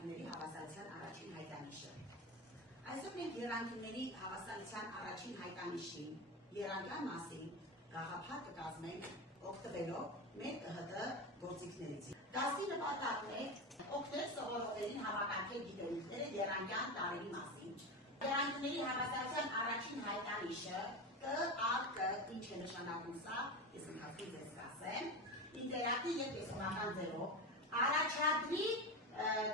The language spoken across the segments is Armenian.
եռանկյունների հավասարության առաջին հայտանիշը։ Այսօր մենք եռանկյունների հավասարության առաջին հայտանիշի եռանկյան մասին գաղափար կկազմենք օգտվելով մեր ԿՀՏ գործիքներից։ Դասի նպատակն է օգնել սովորողներին հավաքել գիտելիքները եռանկյան տարերի մասին։ Եռանկյունների հավասարության առաջին հայտանիշը ԿԱԿ ինչ է նշանակում սա, ես ընթացքում ձեզ կասեմ, ինտերակտիվ եւ տեսողական ձևով առաջադրի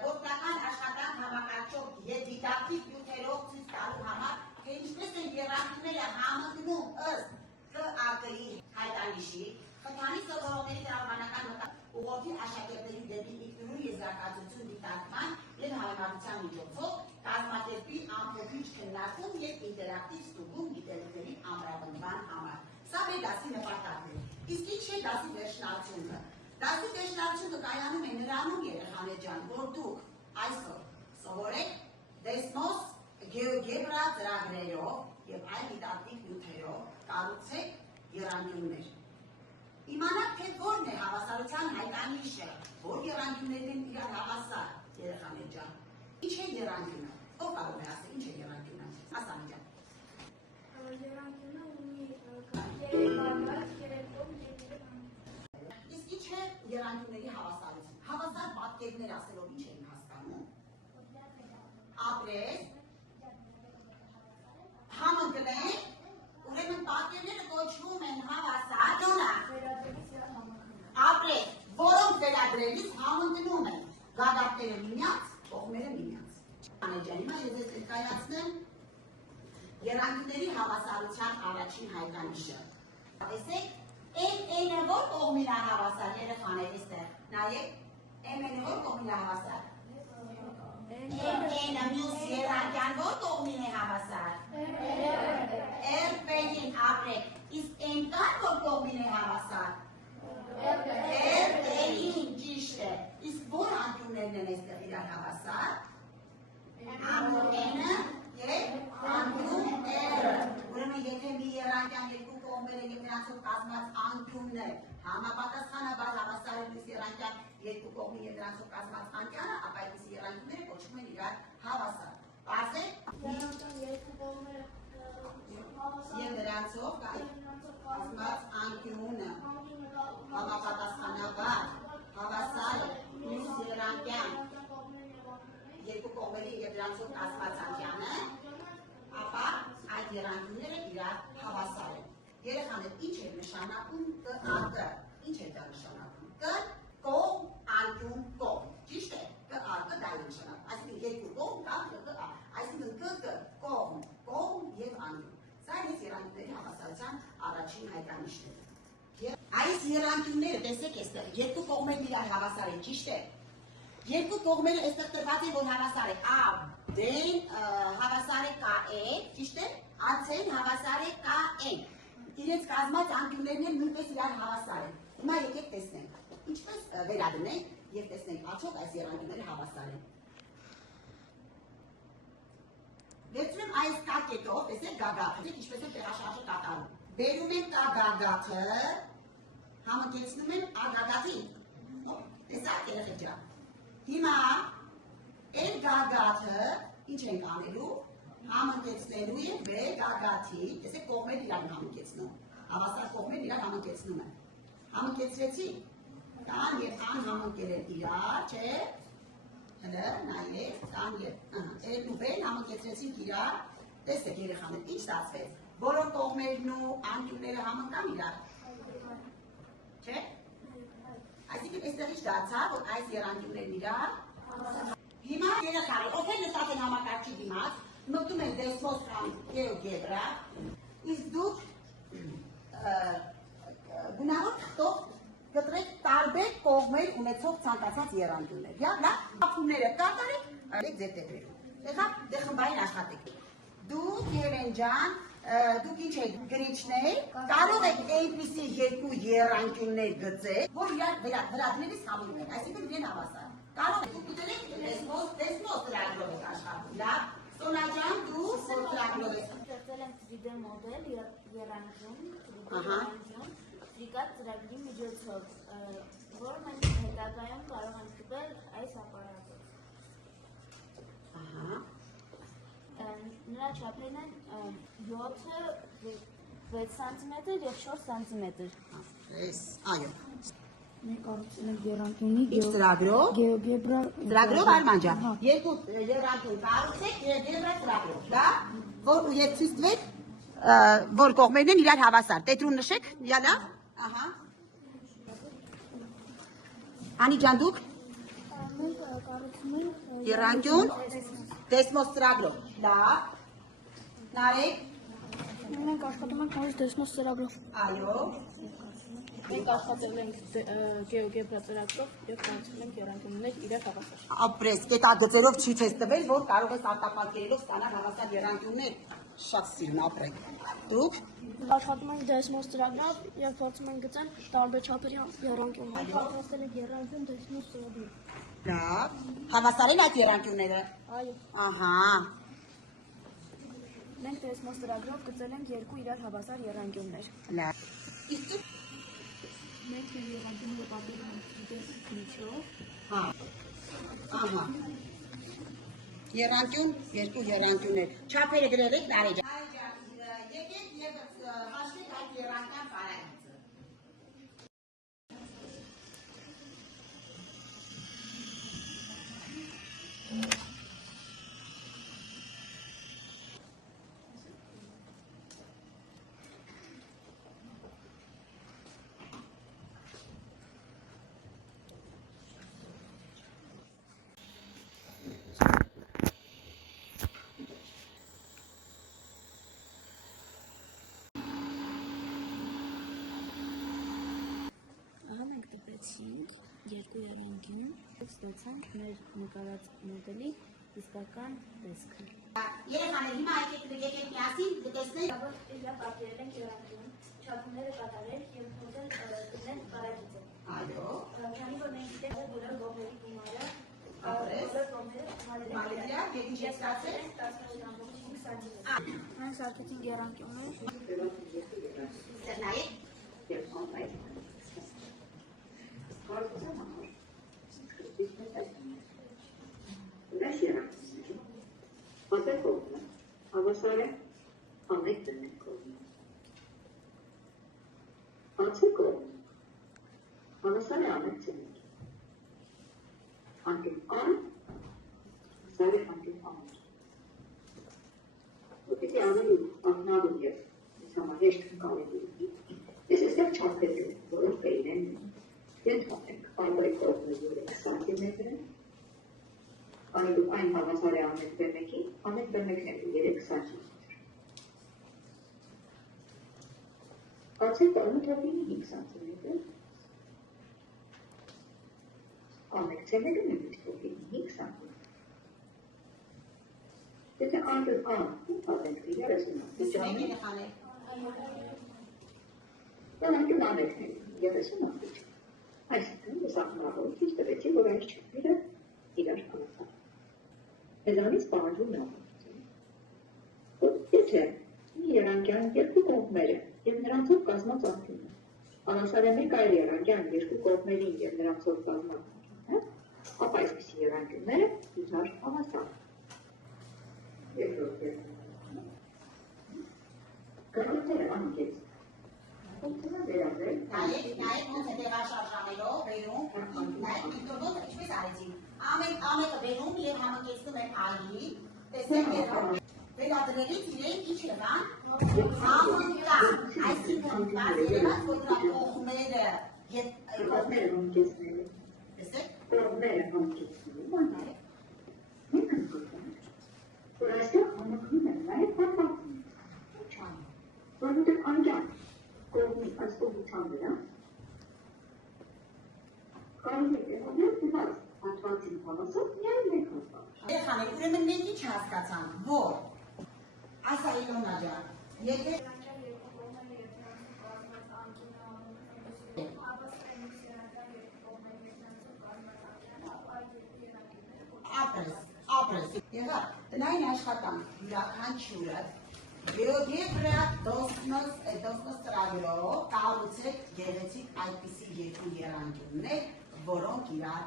գործնական աշխատանք համակարգչով եւ դիդակտիկ նյութերով ցույց տալու համար, թե ինչպես են եռանկյունները համընկնում ըստ ԿԱԿ-ի հայտանիշի, խթանի սովորողների տրավմանական ուղղորդի աշակերտների դեպի ինքնուրույն եզրակացություն դիտարկման եւ համեմատության միջոցով կազմակերպի ամփոփիչ քննարկում եւ ինտերակտիվ ստուգում գիտելիքների ամրապնդման համար։ Սա մեր դասի նպատակն է։ Իսկ ինչ է դասի վերջնությունը։ Դասի վերջնությունը կայանում է նրանում, երեխաներ ջան, որ դուք այսօր սովորեք դեսմոս գեոգեբրա ծրագրերով եւ այլ դիդակտիկ նյութերով կառուցեք եռանկյուններ։ Իմանաք, թե որն է հավասարության հայտանիշը, որ եռանկյուններն են իրար հավասար, երեխաներ ջան։ Ինչ է եռանկյունը։ Ով կարող է ասել ինչ է եռանկյունը։ Ասանի ջան։ Եռանկյունը ունի երեք բառեր, երեք կողմ եւ երեք անկյուն։ Իսկ ինչ է եռանկյունների հավասարություն։ Հավասար պատկերներ ասելով ինչ են հասկանում։ Ապրես, համընկնել, ուրեմն պատկերները կոչվում են հավասար, ապրես, որոնք վերադրելիս համընկնում են գագաթները միմյանց, կողմերը միմյանց։ Անեջանիմա ես ես ներկայացնեմ եռանկյունների հավասարության առաջին հայտանիշը։ Տեսեք, N-ը որ կողմին է հավասար, երեխաներ էստեղ, նայեք, M-ը որ կողմին է հավասար։ N-ը մյուս եռանկյան որ կողմին է հավասար։ R-P-ին ապրեք, իսկ N-կան որ կողմին է հավասար։ R-P-ին ճիշտ է, իսկ որ անկյուններն են էստեղ իրար հավասար։ Անկյուն N-ը և անկյուն R-ը։ Ուրեմն եթե մի եռանկյան երկու կողմերը եւ նրանցով կազմած անկյուններ համապատասխանաբար հավասար են մյուս եռանկյան երկու կողմի եւ նրանցով կազմած անկյանը, ապա այդպիսի եռանկյունները կոչվում են իրար հավասար։ Պարզ է։ Եռանկյան երկու կողմերը Եվ նրանցով կազմած անկյունը համապատասխանաբար հավասար է մյուս եռանկյան երկու կողմերի եւ նրանցով կազմած անկյանը, ապա այդ եռանկյունները իրար հավասար են։ Երեխաներ, ինչ է նշանակում ԿԱԿ։ Ինչ է դա նշանակում։ Կ կողմ, անկյուն, կողմ։ Ճիշտ է։ ԿԱԿ դա է նշանակում։ Այսինքն երկու կողմ կամ ԿԱ։ Այսինքն ԿԿ կողմ, կողմ եւ անկյուն։ Սա է եռանկյունների հավասարության առաջին հայտանիշն է։ Այս եռանկյունները տեսեք այստեղ, երկու կողմերն իրար հավասար են, ճիշտ է։ Երկու կողմերը այստեղ տրված է, որ հավասար է AB-ն հավասար է KE, ճիշտ է, AC-ն հավասար է KN։ Իրենց կազմած անկյուններն էլ նույնպես իրար հավասար են։ Հիմա եկեք տեսնենք, ինչպես վերադնենք եւ տեսնենք արդյոք այս եռանկյունները հավասար են։ Վերցնում եմ այս կակետով, տեսեք գագաթը, ինչպես է տեղաշարժը կատարում։ Բերում եմ կա գագաթը, համընկեցնում եմ ա գագաթին։ Տեսակ երեխեք ջան։ Հիմա այդ գագաթը ինչ ենք անելու, համընկեցնելու եմ B գագաթի, տեսեք կողմեր իրար համընկեցնում, հավասար կողմեր իրար համընկեցնում են, համընկեցրեցի, կան և ան համընկել են իրար, չէ, հլը, նայեք, կան և էրն ու B-ն համընկեցրեցինք իրար, տեսեք երեխաներ, ինչ ստացվեց, որոն կողմերն ու անկյունները համընկան իրար, չէ, այսինքն այստեղ ինչ դարձա, որ այս եռանկյուններն իրար հիմա երեխաներ, ովքեր նստած են համակարգչի դիմաց, մտնում են դեսմոս կամ գեոգեբրա, իսկ դուք գունավոր թղթով գտրեք տարբեր կողմեր ունեցող ցանկացած եռանկյուններ։ Հապումները կատարեք, արեք ձեր տեպերում։ Եղավ, դե խմբային աշխատեք։ Դուք Երեն ջան, դուք ինչ եք գրիչներ, կարող եք այնպիսի երկու եռանկյուններ գծել, որ իրար վերադրելիս համինում են, այսինքն իրեն հավասար։ Կարող եք դուք գտեք դեսմոս ծրագրով եք աշխատում, լավ։ Սոնա ջան, դու որ ծրագրով եք։ Ստեղծել եմ 3D մոդել եռանկյուն, Ֆրիկատ ծրագրի միջոցով, որը մենք հետագայում կարող ենք տպել այս ապարատով։ Ահա։ Նրա չափերն են 7-6 սանտիմետր եւ 4 սանտիմետր։ Այս, այո։ Մենք կառուցել ենք եռանկյունի Ինչ ծրագրով։ գեոգեբրա Ծրագրով Արման ջան։ Երկու եռանկյուն կառուցեք գեոգեբրա ծրագրով, դա որ եւ ցույց տվեք որ կողմերն են իրար հավասար։ Տետրուն նշեք, յալա։ Ահա։ Անի ջան դուք Մենք կառուցում ենք եռանկյուն դեսմոս ծրագրով։ Լավ։ Նարեկ, մենք աշխատում ենք նորից դեսմոս ծրագրով։ այո։ Մենք աշխատել ենք գեոգեբրա ծրագրով եւ կառուցել ենք եռանկյուններ իրար հավասար։ Ապրես, կետագծերով ցույց ես տվել, որ կարող ես արտապատկերելով ստանալ հավասար եռանկյուններ։ Շատ սիրուն ապրեք։ Դուք Աշխատում ենք դեսմոս ծրագրով եւ փորձում ենք գտնել տարբեր չափերի եռանկյուններ։ Պատրաստել ենք եռանկյուն դեսմոս ծրագրով։ լավ։ Հավասար են այդ եռանկյունները։ Այո, Ահա։ մենք դեսմոս ծրագրով գտել ենք երկու իրար հավասար եռանկյուններ։ Լավ։ Իսկ դուք Մենք եռանկյունները պատերում ենք դեսմիչով։ հա։ Ահա։ Եռանկյուն, երկու եռանկյուններ։ Չափերը գրել եք Նարեկ ջան։ Եկեք եւ հաշվեք այդ եռանկյան պարագիծը։ Ահա մենք տպեցինք երկու եռանկյուն, ստացանք մեր նկարած մոդելի իսկական տեսքը։ Երեխաներ, հիմա եկեք միասին տեսնենք։ Իրար պատկերել ենք եռանկյուն, չափումները կատարել եւ փորձել գտնել պարագիծը։ Այո։ Քանի որ մենք գիտենք բոլոր կողմերի գումարը, Ապրես։ բոլոր կողմերը Մալերիա, եւ ինչ ես ստացել։ 15 սանտիմետր։ Մենք սարքեցինք եռանկյուններ։ Նայեք։ Հավասար է ամեն դեպքում կողմը։ Անցի կողմը հավասար է ամեն դեպքում։ Անկյուն ան, հավասար է անկյուն ան։ Ուտիքի ավելի ակնավուն և համահեշտ կարելի է։ Ես այստեղ չափերում, որոնք կային են ենթադրենք ամեն կողմը 3 սանտիմետր է, այն հավասար է ամեն բեմեկի, ամեն բեմեկները 3 սանտիմետր։ Անցեք անութովինի 5 սանտիմետր, ամեն ծեմերը նույնիսկովինի 5 սանտիմետր։ Եթե անկյուն ան, ուտատենք 30 Տեսնեք երեխաներ։ անկյուն ամենքները 30 անկյուն։ Այսինքն ես ակնառու ցույց տվեցի, որ այս չափերը իրար հավասար։ Մեզանից պահանջում է եթե մի եռանկյան երկու կողմերը եւ նրանցով կազմած անկյունը հավասար է մեկ այլ եռանկյան երկու կողմերին եւ նրանցով կազմած անկյունը, ապա այսպիսի եռանկյունները իրար հավասար։ Երկրորդ կառուցել անկյուն Նայեք ոնց է տեղաշարժանելով, բերում, նայեք ինտերնետը ինչպես արեցին։ Ամենը բերում եւ համակեցնում են այի, տեսեք երբ վերադրելից իրենք ինչ եղան, համընկան, այսինքն կար եղած, որ դրա կողմերը եւ կողմերը հանգեցնել են։ տեսեք, Կողմերը հանգեցնել են։ Մենք ընդգործում ենք, որ այստեղ համակնում են նաև պատմածին։ Ինչ անում։ Որովհետև անկյան կողմի այս ուղղության վրա կարող է եղել դված հատվածին հավասար միայն մեկ հատված։ երեխաներ, ուրեմն մենք ինչ հասկացանք, որ ասա Իլոնա ջան, եթե ապրես, եղա, տնային աշխատանք յուրաքանչյուրը գեոգեբրա դոսնոս ծրագրով կառուցեք գեղեցիկ այդպիսի երկու եռանկյուններ, որոնք իրար